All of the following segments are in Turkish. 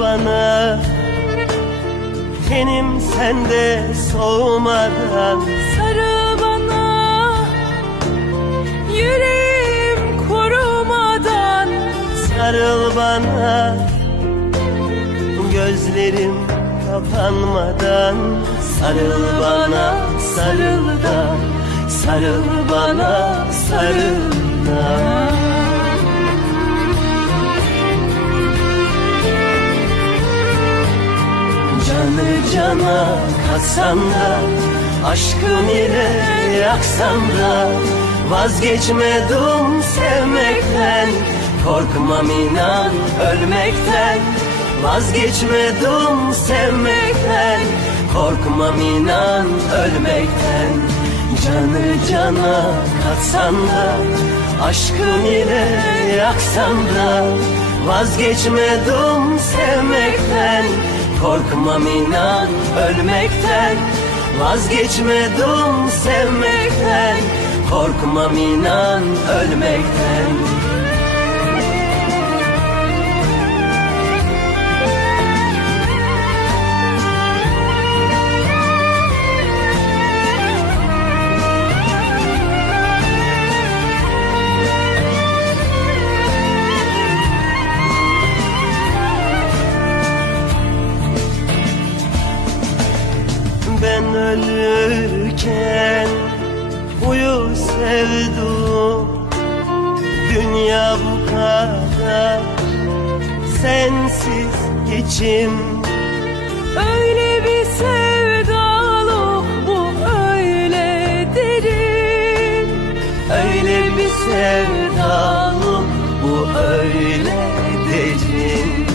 bana. Tenim sende soğumadan Sarıl bana. Yüreğim kurumadan Sarıl bana. Gözlerim kapanmadan. Sarıl bana sarıl da. Sarıl bana sarıl da Canı cana katsan da Aşkın ile yaksan da Vazgeçmedim sevmekten Korkmam inan ölmekten Vazgeçmedim sevmekten Korkmam inan ölmekten. Canı cana katsan da Aşkın ile yaksan da Vazgeçmedim sevmekten Korkmam inan ölmekten Vazgeçmedim sevmekten. Korkmam inan ölmekten Ben ölürken uyu sevdum. Dünya bu kadar sensiz geçim. Öyle bir sevdalık bu öyle derin. Öyle bir sevdalım bu öyle derin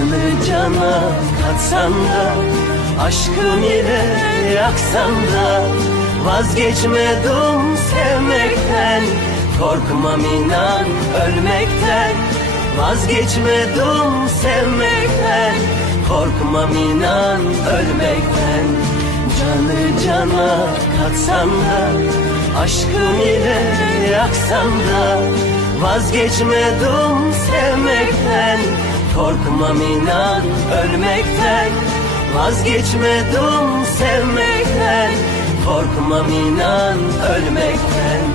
Canı cana katsan da Aşkın ile yaksan da? Vazgeçmedim sevmekten Korkmam inan ölmekten. Vazgeçmedim sevmekten Korkmam inan ölmekten. Canı cana katsan da Aşkın ile yaksan da? Vazgeçmedim sevmekten Korkmam inan ölmekten Vazgeçmedim sevmekten. Korkmam inan ölmekten